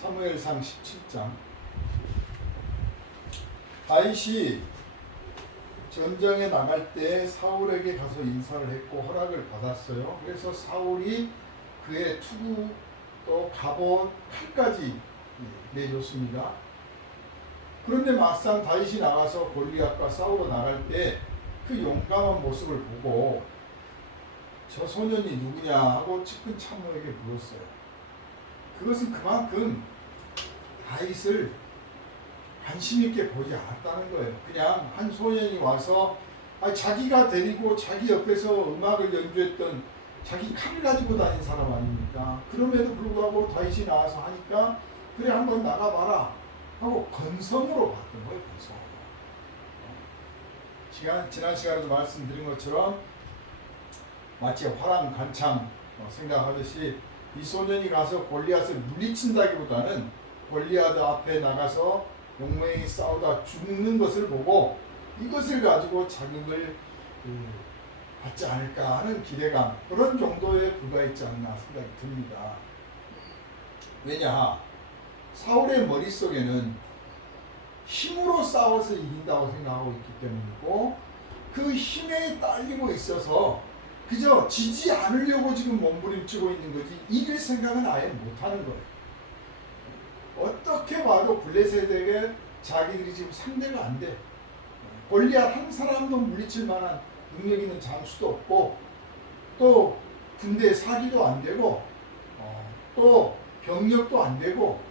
사무엘상 17장. 다윗이 전쟁에 나갈 때 사울에게 가서 인사를 했고 허락을 받았어요. 그래서 사울이 그의 투구 또 갑옷 칼까지 내줬습니다. 그런데 막상 다윗이 나가서 골리앗과 싸우러 나갈 때 그 용감한 모습을 보고 저 소년이 누구냐 하고 측근 참모에게 물었어요. 그것은 그만큼 다윗을 관심 있게 보지 않았다는 거예요. 그냥 한 소년이 와서 자기가 데리고 자기 옆에서 음악을 연주했던 자기 칼을 가지고 다닌 사람 아닙니까? 그럼에도 불구하고 다윗이 나와서 하니까 그래 한번 나가봐라 하고 건성으로 봤던 거예요. 건성으로. 지난 시간에도 말씀드린 것처럼 마치 화랑간창 생각하듯이 이 소년이 가서 골리앗을 물리친다기보다는 골리앗 앞에 나가서 용맹히 싸우다 죽는 것을 보고 이것을 가지고 자극을 받지 않을까 하는 기대감, 그런 정도에 불과했지 않나 생각이 듭니다. 왜냐? 사울의 머릿속에는 힘으로 싸워서 이긴다고 생각하고 있기 때문이고, 그 힘에 딸리고 있어서 그저 지지 않으려고 지금 몸부림치고 있는 거지 이길 생각은 아예 못하는 거예요. 어떻게 봐도 블레셋에게 자기들이 지금 상대가 안 돼. 골리앗 한 사람도 물리칠 만한 능력 있는 장수도 없고, 또 군대 사기도 안 되고, 또 병력도 안 되고,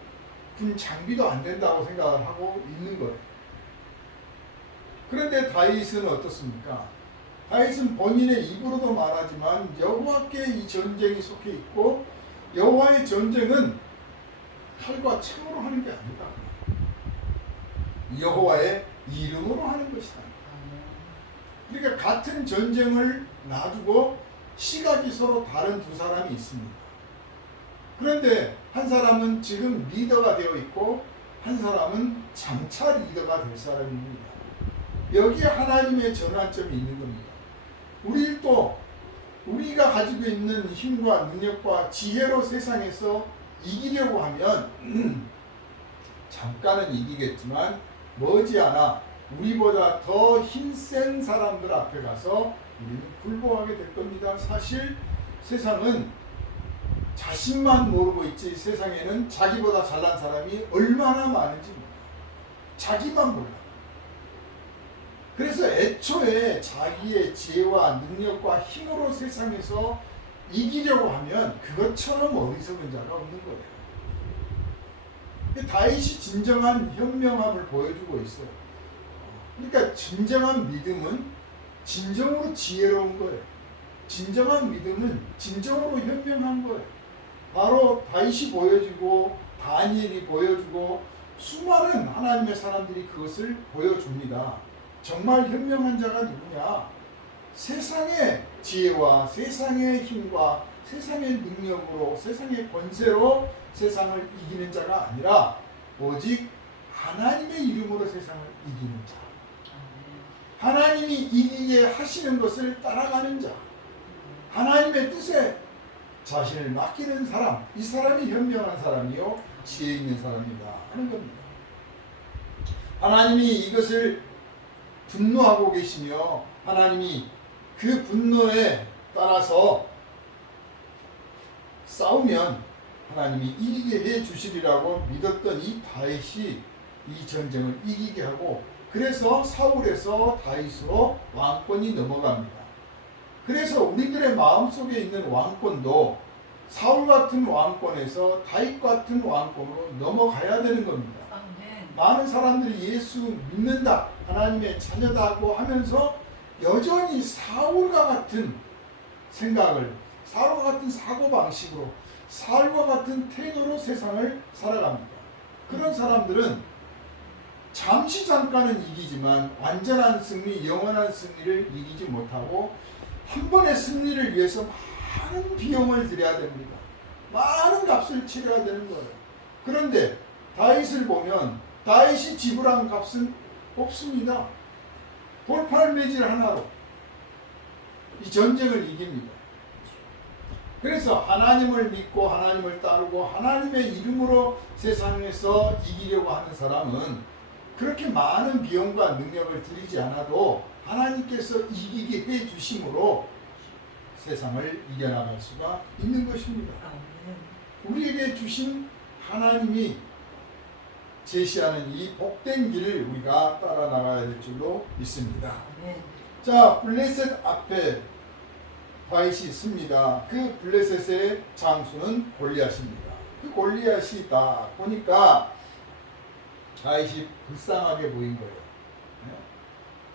군 장비도 안 된다고 생각을 하고 있는 거예요. 그런데 다윗은 어떻습니까? 다윗은 본인의 입으로도 말하지만 여호와께 이 전쟁이 속해 있고, 여호와의 전쟁은 칼과 창으로 하는 게 아니다. 여호와의 이름으로 하는 것이다. 그러니까 같은 전쟁을 놔두고 시각이 서로 다른 두 사람이 있습니다. 그런데 한 사람은 지금 리더가 되어 있고 한 사람은 장차 리더가 될 사람입니다. 여기에 하나님의 전환점이 있는 겁니다. 우리가 가지고 있는 힘과 능력과 지혜로 세상에서 이기려고 하면 잠깐은 이기겠지만 머지않아 우리보다 더 힘센 사람들 앞에 가서 우리는 굴복하게 될 겁니다. 사실 세상은 자신만 모르고 있지 세상에는 자기보다 잘난 사람이 얼마나 많은지 몰라. 자기만 몰라. 그래서 애초에 자기의 지혜와 능력과 힘으로 세상에서 이기려고 하면 그것처럼 어리석은 자가 없는 거예요. 다윗이 진정한 현명함을 보여주고 있어요. 그러니까 진정한 믿음은 진정으로 지혜로운 거예요. 진정한 믿음은 진정으로 현명한 거예요. 바로 다윗이 보여주고 다니엘이 보여주고 수많은 하나님의 사람들이 그것을 보여줍니다. 정말 현명한 자가 누구냐? 세상의 지혜와 세상의 힘과 세상의 능력으로 세상의 권세로 세상을 이기는 자가 아니라 오직 하나님의 이름으로 세상을 이기는 자, 하나님이 이기게 하시는 것을 따라가는 자, 하나님의 뜻에 자신을 맡기는 사람, 이 사람이 현명한 사람이요 지혜 있는 사람이다 하는 겁니다. 하나님이 이것을 분노하고 계시며 하나님이 그 분노에 따라서 싸우면 하나님이 이기게 해 주시리라고 믿었던 이 다윗이 이 전쟁을 이기게 하고, 그래서 사울에서 다윗으로 왕권이 넘어갑니다. 그래서 우리들의 마음속에 있는 왕권도 사울 같은 왕권에서 다윗 같은 왕권으로 넘어가야 되는 겁니다. 많은 사람들이 예수 믿는다, 하나님의 자녀다고 하면서 여전히 사울과 같은 생각을, 사울과 같은 사고방식으로, 사울과 같은 태도로 세상을 살아갑니다. 그런 사람들은 잠시 잠깐은 이기지만 완전한 승리, 영원한 승리를 이기지 못하고 한 번의 승리를 위해서 많은 비용을 들여야 됩니다. 많은 값을 치러야 되는 거예요. 그런데 다윗을 보면 다윗이 지불한 값은 없습니다. 돌팔매질 하나로 이 전쟁을 이깁니다. 그래서 하나님을 믿고 하나님을 따르고 하나님의 이름으로 세상에서 이기려고 하는 사람은 그렇게 많은 비용과 능력을 들이지 않아도 하나님께서 이기게 해 주심으로 세상을 이겨나갈 수가 있는 것입니다. 우리에게 주신 하나님이 제시하는 이 복된 길을 우리가 따라 나가야 될 줄로 믿습니다. 자, 블레셋 앞에 다윗이 있습니다. 그 블레셋의 장수는 골리앗입니다. 그 골리앗이 다 보니까 다윗이 불쌍하게 보인 거예요.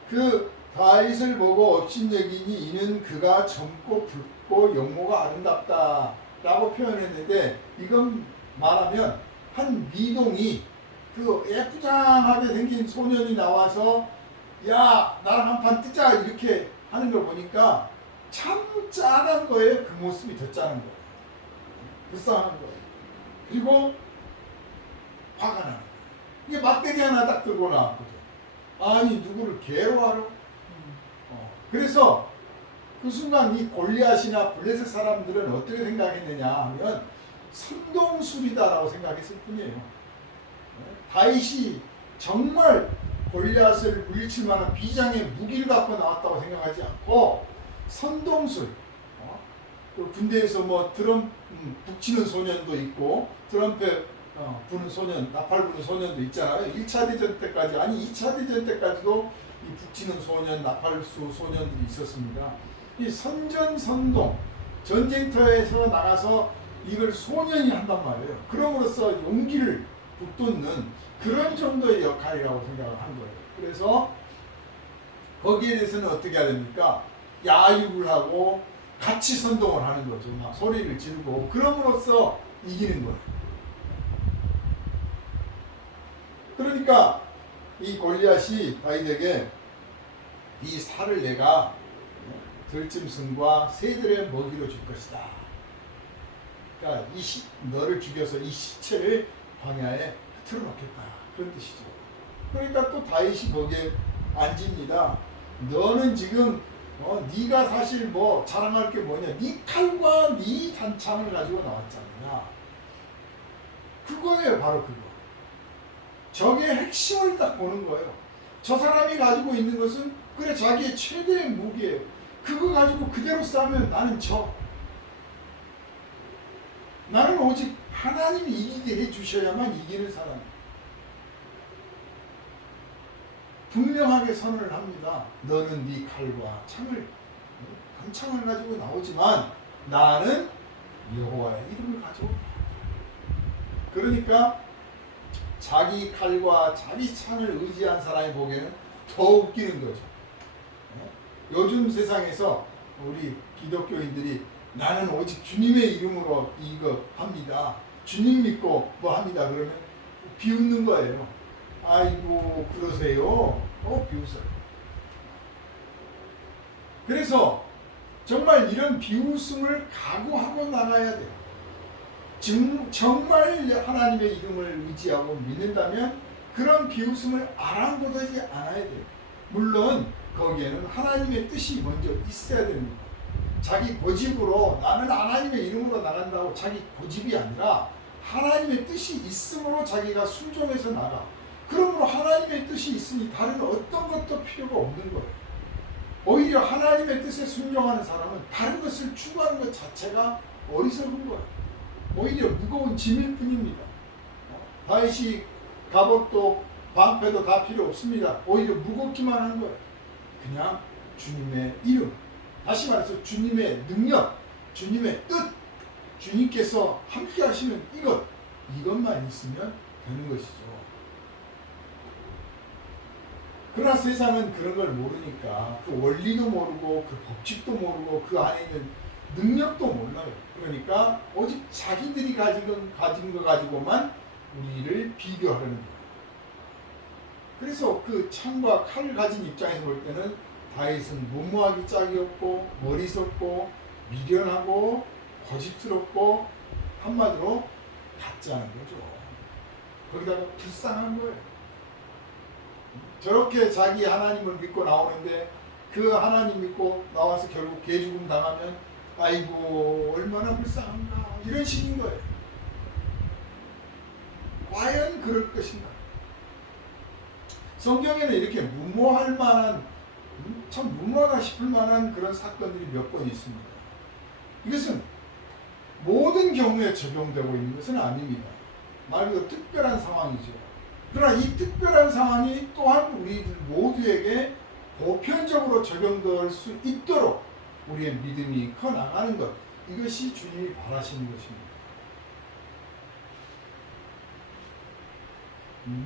그 다윗을 보고 업신여기니 이는 그가 젊고 붉고 용모가 아름답다 라고 표현했는데, 이건 말하면 한 미동이 그 예쁘장하게 생긴 소년이 나와서 야 나랑 한판 뜨자 이렇게 하는 걸 보니까 참 짠한 거예요. 그 모습이 더 짠한 거예요. 불쌍한 거예요. 그리고 화가 나는 거예요. 이게 막대기 하나 딱 들고 나왔거든. 아니 누구를 괴로워하러? 그래서 그 순간 이 골리앗이나 블레셋 사람들은 어떻게 생각했느냐 하면 선동술이다라고 생각했을 뿐이에요. 다윗이 정말 골리앗을 물리칠 만한 비장의 무기를 갖고 나왔다고 생각하지 않고 선동술, 그 군대에서 뭐 드럼 북치는 소년도 있고 트럼펫 부는 소년, 나팔 부는 소년도 있잖아요. 1차 대전 때까지, 아니 2차 대전 때까지도 이 북치는 소년, 나팔수 소년들이 있었습니다. 이 선전선동, 전쟁터에서 나가서 이걸 소년이 한단 말이에요. 그럼으로써 용기를 북돋는 그런 정도의 역할이라고 생각을 한 거예요. 그래서 거기에 대해서는 어떻게 해야 됩니까? 야유를 하고 같이 선동을 하는 거죠. 막 소리를 지르고 그럼으로써 이기는 거예요. 그러니까 이 골리앗이 다윗에게 이 살을 내가 들짐승과 새들의 먹이로 줄 것이다. 그러니까 너를 죽여서 이 시체를 광야에 틀어놓겠다. 그런 뜻이죠. 그러니까 또 다윗이 거기에 앉습니다. 너는 지금 네가 사실 뭐 자랑할 게 뭐냐? 네 칼과 네 단창을 가지고 나왔잖아. 그거예요, 바로 그거. 적의 핵심을 딱 보는 거예요. 저 사람이 가지고 있는 것은 그래 자기의 최대의 무기예요. 그거 가지고 그대로 싸우면 나는 져. 나는 오직 하나님이 이기게 해주셔야만 이기는 사람. 분명하게 선언을 합니다. 너는 네 칼과 창을, 단창을 가지고 나오지만 나는 여호와의 이름을 가지고. 그러니까 자기 칼과 자기 창을 의지한 사람이 보기에는 더 웃기는 거죠. 요즘 세상에서 우리 기독교인들이 나는 오직 주님의 이름으로 이거 합니다. 주님 믿고 뭐 합니다. 그러면 비웃는 거예요. 아이고 그러세요. 비웃어요. 그래서 정말 이런 비웃음을 각오하고 나가야 돼요. 정말 하나님의 이름을 의지하고 믿는다면 그런 비웃음을 아랑곳하지 않아야 돼요. 물론 거기에는 하나님의 뜻이 먼저 있어야 됩니다. 자기 고집으로 나는 하나님의 이름으로 나간다고 자기 고집이 아니라 하나님의 뜻이 있으므로 자기가 순종해서 나가. 그러므로 하나님의 뜻이 있으니 다른 어떤 것도 필요가 없는 거예요. 오히려 하나님의 뜻에 순종하는 사람은 다른 것을 추구하는 것 자체가 어리석은 거예요. 오히려 무거운 짐일 뿐입니다. 다윗이 갑옷도 방패도 다 필요 없습니다. 오히려 무겁기만 한 거예요. 그냥 주님의 이름, 다시 말해서 주님의 능력, 주님의 뜻, 주님께서 함께 하시는 이것만 있으면 되는 것이죠. 그러나 세상은 그런 걸 모르니까 그 원리도 모르고 그 법칙도 모르고 그 안에 있는 능력도 몰라요. 그러니까 오직 자기들이 가진 거 가지고만 우리를 비교하려는 거예요. 그래서 그 창과 칼을 가진 입장에서 볼 때는 다윗은 무모하기 짝이 없고 머리석고 미련하고 고집스럽고 한마디로 가짜는 거죠. 거기다가 불쌍한 거예요. 저렇게 자기 하나님을 믿고 나오는데 그 하나님 믿고 나와서 결국 개죽음 당하면 아이고 얼마나 불쌍한가 이런 식인 거예요. 과연 그럴 것인가? 성경에는 이렇게 무모할 만한 참 무모하다 싶을 만한 그런 사건들이 몇 번 있습니다. 이것은 모든 경우에 적용되고 있는 것은 아닙니다. 말 그대로 특별한 상황이죠. 그러나 이 특별한 상황이 또한 우리들 모두에게 보편적으로 적용될 수 있도록 우리의 믿음이 커나가는 것, 이것이 주님이 바라시는 것입니다.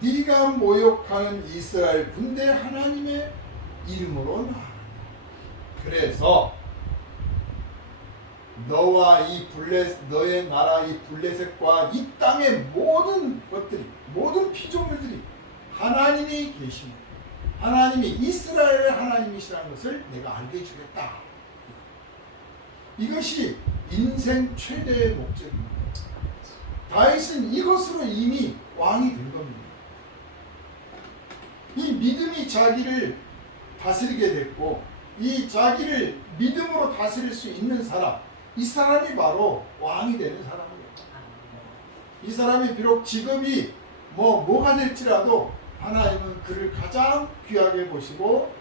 네가 모욕하는 이스라엘 군대 하나님의 이름으로 나아간다. 그래서 너와 이 너의 나라 이 블레셋과 이 땅의 모든 것들이, 모든 피조물들이 하나님이 계시며 하나님이 이스라엘의 하나님이시라는 것을 내가 알게 해주겠다. 이것이 인생 최대의 목적입니다. 다윗은 이것으로 이미 왕이 된 겁니다. 이 믿음이 자기를 다스리게 됐고, 이 자기를 믿음으로 다스릴 수 있는 사람, 이 사람이 바로 왕이 되는 사람이에요. 이 사람이 비록 직업이 뭐가 될지라도 하나님은 그를 가장 귀하게 보시고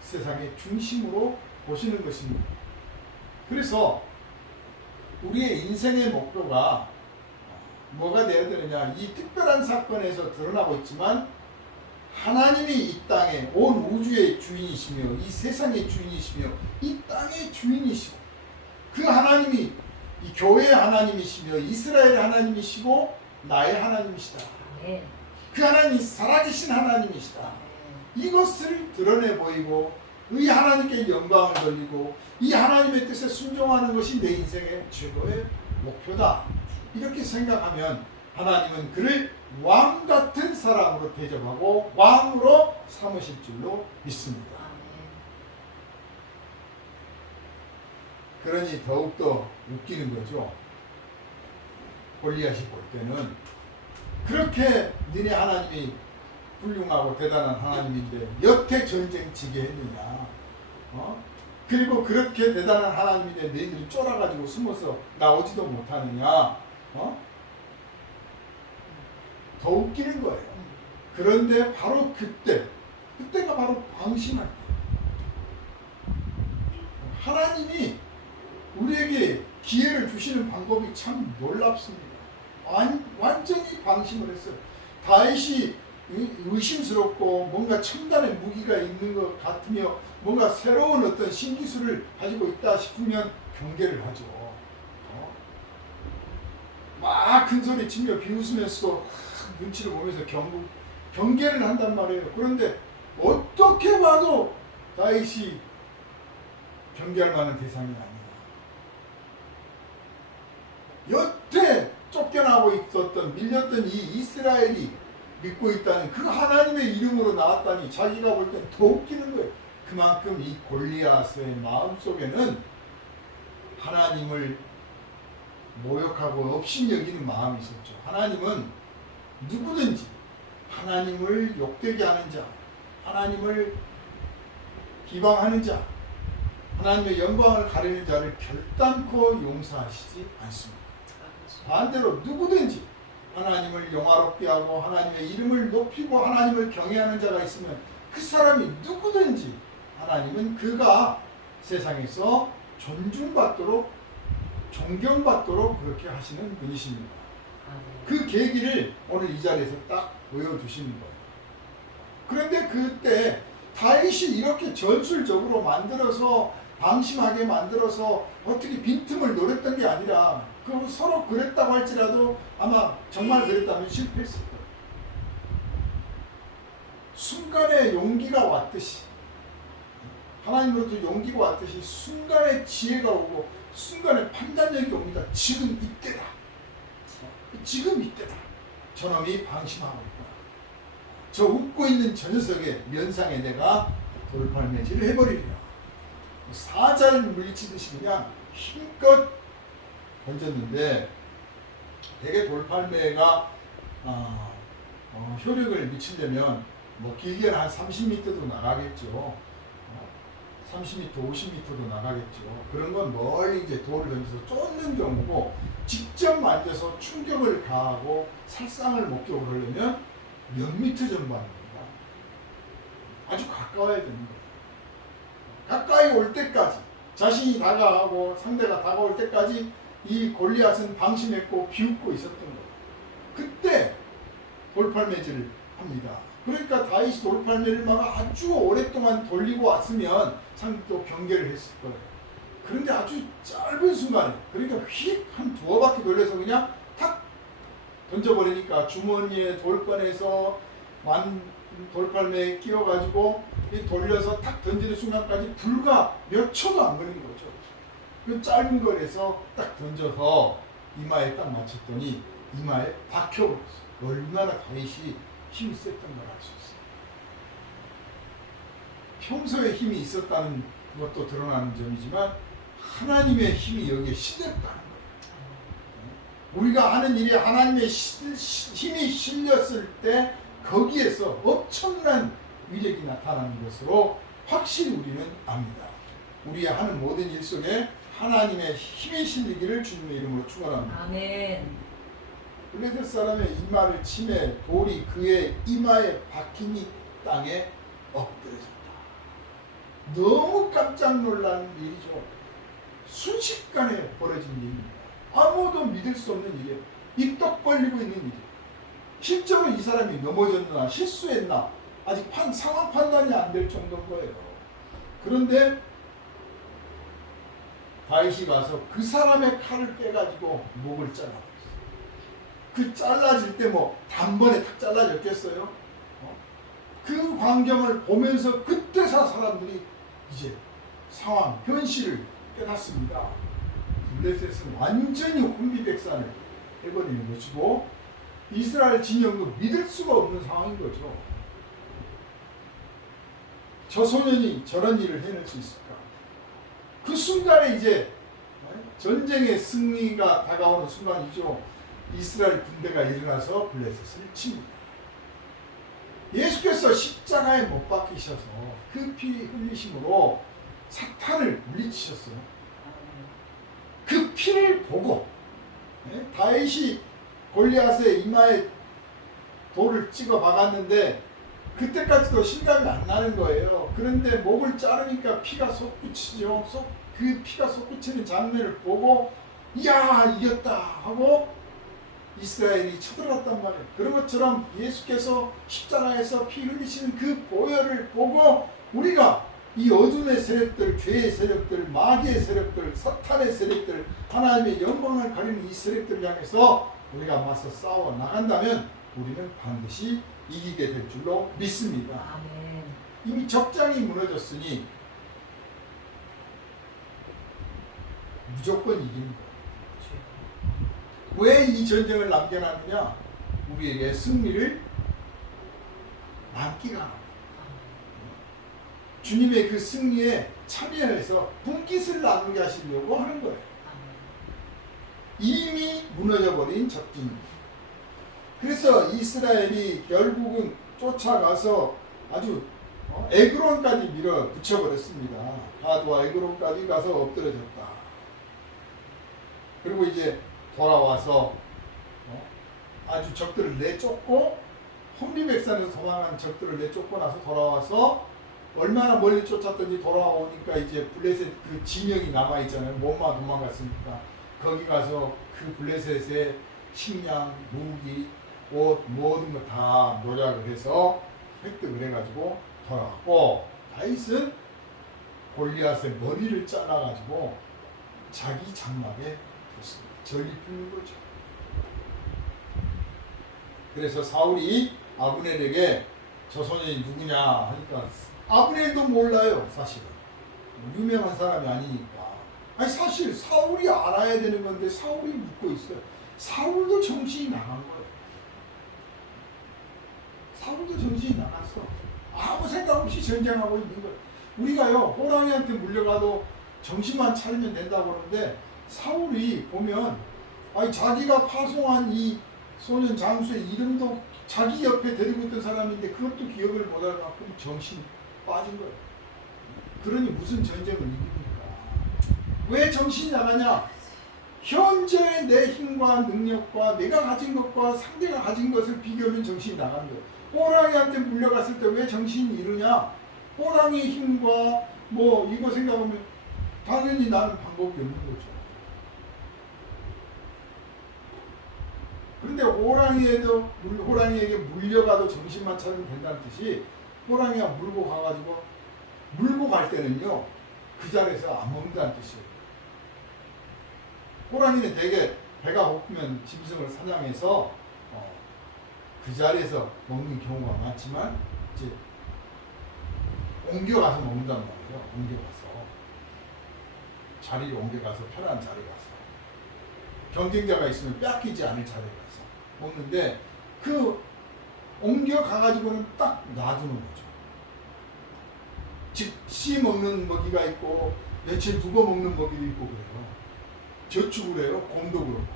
세상의 중심으로 보시는 것입니다. 그래서 우리의 인생의 목표가 뭐가 되어야 되느냐, 이 특별한 사건에서 드러나고 있지만 하나님이 이 땅의 온 우주의 주인이시며 이 세상의 주인이시며 이 땅의 주인이시고 그 하나님이 이 교회의 하나님이시며 이스라엘의 하나님이시고 나의 하나님이시다. 그 하나님이 살아계신 하나님이시다. 이것을 드러내 보이고 이 하나님께 영광을 돌리고 이 하나님의 뜻에 순종하는 것이 내 인생의 최고의 목표다. 이렇게 생각하면 하나님은 그를 왕 같은 사람으로 대접하고 왕으로 삼으실 줄로 믿습니다. 그러니 더욱더 웃기는 거죠. 골리앗이 볼 때는 그렇게 너네 하나님이 훌륭하고 대단한 하나님인데 여태 전쟁 지게 했느냐? 그리고 그렇게 대단한 하나님인데 너희들이 쫄아가지고 숨어서 나오지도 못하느냐? 더 웃기는 거예요. 그런데 바로 그때가 바로 방심할 때. 하나님이 우리에게 기회를 주시는 방법이 참 놀랍습니다. 완전히 방심을 했어요. 다윗이 의심스럽고 뭔가 첨단의 무기가 있는 것 같으며 뭔가 새로운 어떤 신기술을 가지고 있다 싶으면 경계를 하죠. 막 큰소리 치며 비웃으면서도 눈치를 보면서 경계를 한단 말이에요. 그런데 어떻게 봐도 다윗이 경계할 만한 대상이 아니야. 여태 쫓겨나고 있었던 밀렸던 이 이스라엘이 믿고 있다는 그 하나님의 이름으로 나왔다니 자기가 볼 땐 더 웃기는 거예요. 그만큼 이 골리앗의 마음속에는 하나님을 모욕하고 업신여기는 마음이 있었죠. 하나님은 누구든지 하나님을 욕되게 하는 자, 하나님을 비방하는 자, 하나님의 영광을 가리는 자를 결단코 용서하시지 않습니다. 반대로 누구든지 하나님을 영화롭게 하고 하나님의 이름을 높이고 하나님을 경외하는 자가 있으면 그 사람이 누구든지 하나님은 그가 세상에서 존중받도록 존경받도록 그렇게 하시는 분이십니다. 그 계기를 오늘 이 자리에서 딱 보여주시는 거예요. 그런데 그때 다윗이 이렇게 전술적으로 만들어서 방심하게 만들어서 어떻게 빈틈을 노렸던 게 아니라 그 서로 그랬다고 할지라도 아마 정말 그랬다면 실패했을 거예요. 순간에 용기가 왔듯이 하나님으로부터 용기가 왔듯이 순간에 지혜가 오고 순간에 판단력이 옵니다. 지금 이때다. 지금 이때다. 저놈이 방심하고 있구나. 저 웃고 있는 저 녀석의 면상에 내가 돌팔매질을 해버리리라. 사자를 물리치듯이 그냥 힘껏 던졌는데 대개 돌팔매가 효력을 미치려면 뭐 길게는 한 30m도 나가겠죠. 30m, 50m도 나가겠죠. 그런 건 멀리 이제 돌을 던져서 쫓는 경우고, 직접 만져서 충격을 가하고 살상을 목적으로 하려면 몇 미터 전방입니다. 아주 가까워야 되는 거예요. 가까이 올 때까지, 자신이 다가가고 상대가 다가올 때까지 이 골리앗은 방심했고 비웃고 있었던 거예요. 그때 돌팔매질을 합니다. 그러니까 다윗이 돌팔매를 막 아주 오랫동안 돌리고 왔으면 상대도 경계를 했을 거예요. 그런데 아주 짧은 순간에, 그러니까 휙 한 두어 바퀴 돌려서 그냥 탁 던져버리니까 주머니에 돌 꺼내서 돌팔매에 끼워가지고 돌려서 탁 던지는 순간까지 불과 몇 초도 안 걸린 거죠. 그 짧은 거리에서 딱 던져서 이마에 딱 맞췄더니 이마에 박혀버렸어요. 얼마나 다윗이 힘이 셌던 걸 알 수 있어요. 평소에 힘이 있었다는 것도 드러나는 점이지만 하나님의 힘이 여기에 실렸다는 거예요. 우리가 하는 일에 하나님의 힘이 실렸을 때 거기에서 엄청난 위력이 나타나는 것으로 확실히 우리는 압니다. 우리의 하는 모든 일 속에 하나님의 힘이 실리기를 주님의 이름으로 축원합니다. 아멘. 블레셋 사람의 이마를 치매 돌이 그의 이마에 박히니 땅에 엎드려졌다. 너무 깜짝 놀란 일이죠. 순식간에 벌어진 일입니다. 아무도 믿을 수 없는 일이에요. 입 떡 벌리고 있는 일이에요. 실제로 이 사람이 넘어졌나 실수했나 아직 상황 판단이 안 될 정도인 거예요. 그런데 다윗이 가서 그 사람의 칼을 빼가지고 목을 잘라버렸어요. 그 잘라질 때 뭐 단번에 탁 잘라졌겠어요? 그 광경을 보면서 그때서 사람들이 이제 상황, 현실을 깨닫습니다. 블레셋은 완전히 혼비백산을 해버리는 것이고 이스라엘 진영도 믿을 수가 없는 상황인 거죠. 저 소년이 저런 일을 해낼 수 있을까? 그 순간에 이제 전쟁의 승리가 다가오는 순간이죠. 이스라엘 군대가 일어나서 블레셋을 칩니다. 예수께서 십자가에 못 박히셔서 그 피 흘리심으로 사탄을 물리치셨어요. 그 피를 보고 다윗이 골리앗의 이마에 돌을 찍어 박았는데 그때까지도 실감이 안 나는 거예요. 그런데 목을 자르니까 피가 솟구치죠. 그 피가 솟구치는 장면을 보고 이야 이겼다 하고 이스라엘이 쳐들어갔단 말이에요. 그런 것처럼 예수께서 십자가에서 피 흘리시는 그 보혈을 보고 우리가 이 어둠의 세력들, 죄의 세력들, 마귀의 세력들, 사탄의 세력들, 하나님의 영광을 가리는 이 세력들을 향해서 우리가 맞서 싸워 나간다면 우리는 반드시 이기게 될 줄로 믿습니다. 아멘. 이미 적장이 무너졌으니 무조건 이기는 거예요. 왜 이 전쟁을 남겨놨느냐? 우리에게 승리를 남기가 합니다. 주님의 그 승리에 참여해서 분깃을 나누게 하시려고 하는 거예요. 이미 무너져버린 적진입니다. 그래서 이스라엘이 결국은 쫓아가서 아주 에그론까지 밀어붙여버렸습니다. 가드와 에그론까지 가서 엎드려졌다. 그리고 이제 돌아와서 아주 적들을 내쫓고 혼비백산에서 도망한 적들을 내쫓고 나서 돌아와서 얼마나 멀리 쫓았던지 돌아오니까 이제 블레셋 그 진영이 남아있잖아요. 몸만 도망갔으니까 거기 가서 그 블레셋의 식량, 무기, 옷 모든 거 다 노략을 해서 획득을 해가지고 돌아왔고 다윗은 골리앗의 머리를 잘라가지고 자기 장막에 뒀습니다. 전리품인 거죠. 그래서 사울이 아브넬에게 저 소년이 누구냐 하니까 아브넬도 몰라요. 사실은 유명한 사람이 아니니까. 아니 사실 사울이 알아야 되는 건데 사울이 묻고 있어요. 사울도 정신이 나간 거예요. 사울도 정신이 나갔어. 아무 생각 없이 전쟁하고 있는 거예요. 우리가요 호랑이한테 물려가도 정신만 차리면 된다고 그러는데 사울이 보면 아니 자기가 파송한 이 소년 장수의 이름도 자기 옆에 데리고 있던 사람인데 그것도 기억을 못하고 정신이 빠진 거예요. 그러니 무슨 전쟁을 이깁니까? 왜 정신이 나가냐? 현재 내 힘과 능력과 내가 가진 것과 상대가 가진 것을 비교하면 정신이 나가는 거예요. 호랑이한테 물려갔을 때 왜 정신이 이르냐? 호랑이의 힘과 뭐 이거 생각하면 당연히 나는 방법이 없는 거죠. 그런데 호랑이에게 물려가도 정신만 차리면 된다는 뜻이, 호랑이가 물고 가가지고 물고 갈 때는요 그 자리에서 안 먹는다는 뜻이에요. 호랑이는 되게 배가 고프면 짐승을 사냥해서 그 자리에서 먹는 경우가 많지만 이제 옮겨가서 먹는단 말이에요. 옮겨가서 자리를 옮겨가서 편한 자리에 가서 경쟁자가 있으면 뺏기지 않을 자리에 가서 먹는데, 그 옮겨가가지고는 딱 놔두는 거죠. 즉시 먹는 먹이가 있고 며칠 두고 먹는 먹이도 있고 그래요. 저축을 해요. 곰도 그렇고.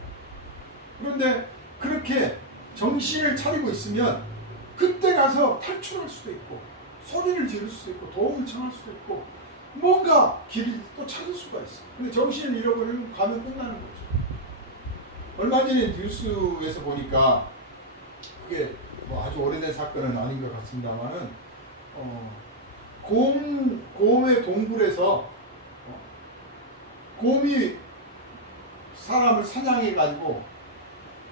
그런데 그렇게 정신을 차리고 있으면 그때 가서 탈출할 수도 있고 소리를 지를 수도 있고 도움을 청할 수도 있고 뭔가 길을 또 찾을 수가 있어. 근데 정신을 잃어버리면 가면 끝나는 거죠. 얼마 전에 뉴스에서 보니까, 그게 뭐 아주 오래된 사건은 아닌 것 같습니다만은 곰의 동굴에서 곰이 사람을 사냥해 가지고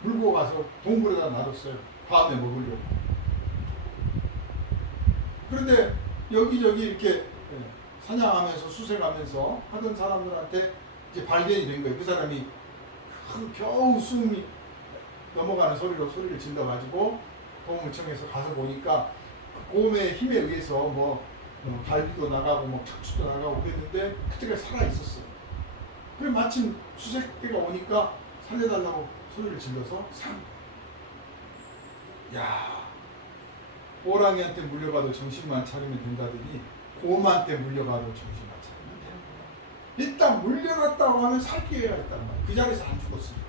물고 가서 동굴에다 놔뒀어요. 다음에 먹으려고. 그런데 여기저기 이렇게 사냥하면서 수색하면서 하던 사람들한테 이제 발견이 된 거예요. 그 사람이 겨우 숨이 넘어가는 소리를 질러 가지고 도움을 청해서 가서 보니까 그 곰의 힘에 의해서 갈비도 나가고 척추도 나가고 그랬는데 그때까지 살아 있었어요. 그래 마침 수색대가 오니까 살려달라고 소리를 질러서 산 거예요. 야, 호랑이한테 물려가도 정신만 차리면 된다더니 곰한테 물려가도 정신만 차리면 되는 거예요. 일단 물려갔다고 하면 살 기회가 있단 말이에요. 그 자리에서 안 죽었으니까.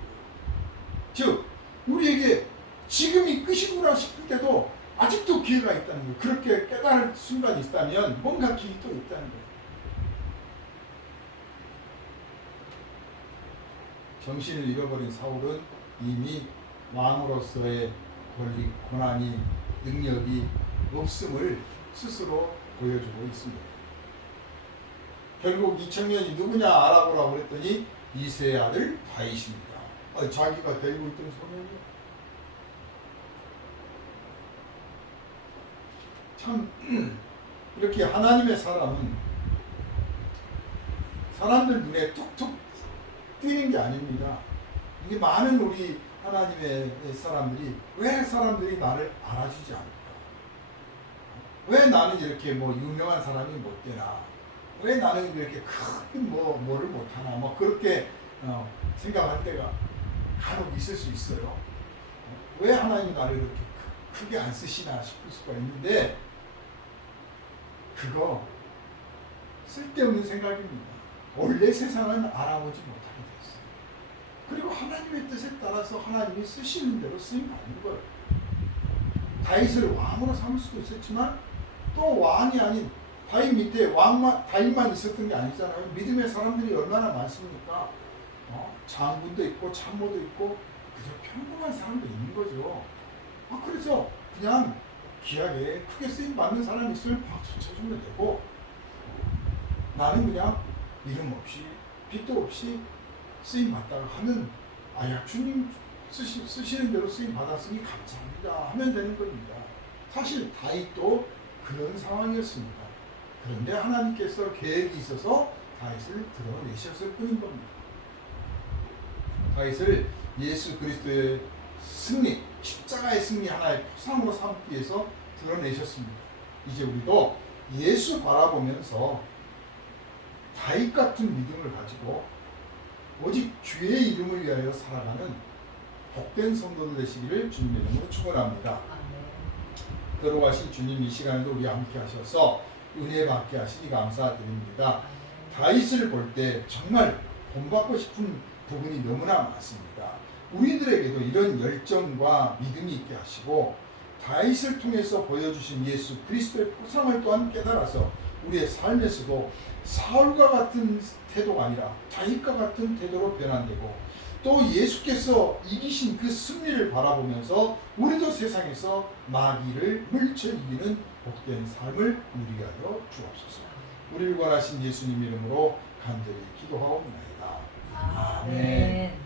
즉 우리에게 지금이 끝이구나 싶을 때도 아직도 기회가 있다는 거예요. 그렇게 깨달을 순간이 있다면 뭔가 길이 또 있다는 거예요. 정신을 잃어버린 사울은 이미 왕으로서의 권리, 권한이, 능력이 없음을 스스로 보여주고 있습니다. 결국 2000년이 누구냐 알아보라고 그랬더니 이새의 아들 다윗입니다. 자기가 데리고 있던 소년이요. 참 이렇게 하나님의 사람은 사람들 눈에 툭툭 띄는 게 아닙니다. 이게 많은 우리 하나님의 사람들이 왜 사람들이 나를 알아주지 않을까? 왜 나는 이렇게 유명한 사람이 못 되나? 왜 나는 이렇게 크게 뭐를 못하나? 그렇게 생각할 때가 간혹 있을 수 있어요. 왜 하나님이 나를 이렇게 크게 안 쓰시나 싶을 수가 있는데, 그거 쓸데없는 생각입니다. 원래 세상은 알아보지 못하게 됐어요. 그리고 하나님의 뜻에 따라서 하나님이 쓰시는 대로 쓰임 받는 거예요. 다윗을 왕으로 삼을 수도 있었지만 또 왕이 아닌 다윗 밑에 다윗만 있었던 게 아니잖아요. 믿음의 사람들이 얼마나 많습니까? 장군도 있고 참모도 있고 그저 평범한 사람도 있는 거죠. 그래서 그냥 귀하게 크게 쓰임 받는 사람이 있으면 박수 쳐주면 되고, 나는 그냥 이름 없이 빚도 없이 쓰임 받다가 하면 주님 쓰시는 대로 쓰임 받았으니 감사합니다 하면 되는 겁니다. 사실 다윗도 그런 상황이었습니다. 그런데 하나님께서 계획이 있어서 다윗을 드러내셨을 뿐인 겁니다. 다윗을 예수 그리스도의 승리, 십자가의 승리 하나의 표상으로 삼기 위해서 드러내셨습니다. 이제 우리도 예수 바라보면서 다윗 같은 믿음을 가지고 오직 주의 이름을 위하여 살아가는 복된 성도들 되시기를 주님의 이름으로 축원합니다. 걸어가신 주님, 이 시간에도 우리 함께 하셔서 은혜 받게 하시니 감사드립니다. 다윗을 볼 때 정말 본받고 싶은 부분이 너무나 많습니다. 우리들에게도 이런 열정과 믿음이 있게 하시고 다윗을 통해서 보여주신 예수 그리스도의 포상을 또한 깨달아서 우리의 삶에서도 사울과 같은 태도가 아니라 다윗과 같은 태도로 변환되고 또 예수께서 이기신 그 승리를 바라보면서 우리도 세상에서 마귀를 물쳐 이기는 복된 삶을 누리게 하여 주옵소서. 우리를 원하신 예수님 이름으로 간절히 기도하옵나이다. 아멘.